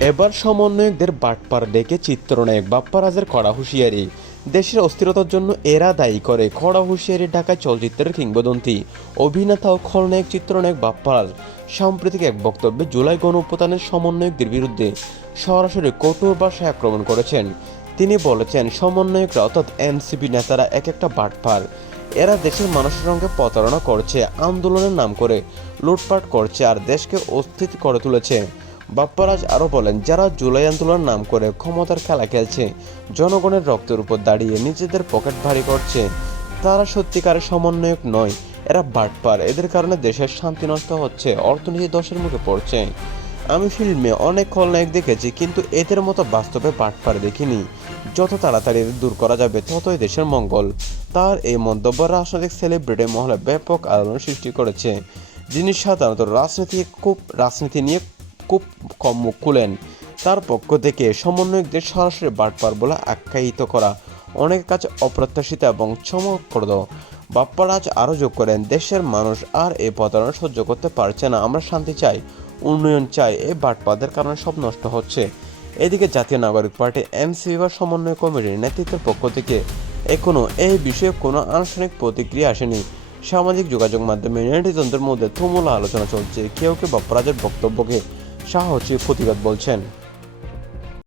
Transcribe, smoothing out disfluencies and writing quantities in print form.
এবার সমন্বয়কদের বাটপার দেখে চিত্রনায়ক বাপ্পারাজের কড়া হুঁশিয়ারি। দেশের অস্থিরতার জন্য এরা দায়ী করে কড়া হুঁশিয়ারি ঢাকায় চলচ্চিত্রের কিংবদন্তি অভিনেতা ও খলনায়ক চিত্রনায়ক বাপ্পারাজ সাম্প্রতিক এক বক্তব্যে জুলাই গণঅভ্যুত্থানের সমন্বয়কদের বিরুদ্ধে সরাসরি কঠোর ভাষায় আক্রমণ করেছেন। তিনি বলেছেন, সমন্বয়করা অর্থাৎ এনসিপি নেতারা এক একটা বাটপার। এরা দেশের মানুষের সঙ্গে প্রতারণা করছে, আন্দোলনের নাম করে লুটপাট করছে আর দেশকে অস্থির করে তুলেছে। বাপ্পারাজ আরও বলেন, যারা জুলাই আন্দোলনের নাম করে ক্ষমতার খেলা খেলছে, জনগণের রক্তের উপর দাঁড়িয়ে নিজেদের পকেট ভারী করছে, তারা সত্যিকারের সমন্বয়ক নয়, এরা বাটপার। এদের কারণে দেশের শান্তি নষ্ট হচ্ছে, অর্থনীতি ধসের মুখে পড়ছে। আমি ফিল্মে অনেক খলনায়ক দেখেছি, কিন্তু এদের মতো বাস্তবে বাটপার দেখিনি। যত তাড়াতাড়ি এদের দূর করা যাবে ততই দেশের মঙ্গল। তার এই মন্তব্য রাজনৈতিক সেলিব্রিটি মহলে ব্যাপক আলোড়ন সৃষ্টি করেছে, যিনি সাধারণত রাজনীতি নিয়ে খুব কম মুখ খুলেন। তার পক্ষ থেকে সমন্বয়কদের সরাসরি বাটপার বলে আখ্যায়িত করা অনেকের কাছে অপ্রত্যাশিত এবং চমকপ্রদ। বাপ্পারাজ আরও যোগ করেন, দেশের মানুষ আর এই প্রতারণা সহ্য করতে পারছে না। আমরা শান্তি চাই, উন্নয়ন চাই, এই বাটপারদের কারণে সব নষ্ট হচ্ছে। এদিকে জাতীয় নাগরিক পার্টি এনসিপি বা সমন্বয় কমিটির নেতৃত্বের পক্ষ থেকে এখনও এই বিষয়ে কোনো আনুষ্ঠানিক প্রতিক্রিয়া আসেনি। সামাজিক যোগাযোগ মাধ্যমে নেটিজনদের মধ্যে তুমুল আলোচনা চলছে। কেউ কেউ বাপ্পারাজের বক্তব্যকে সাহসী প্রতিবাদ বলছেন।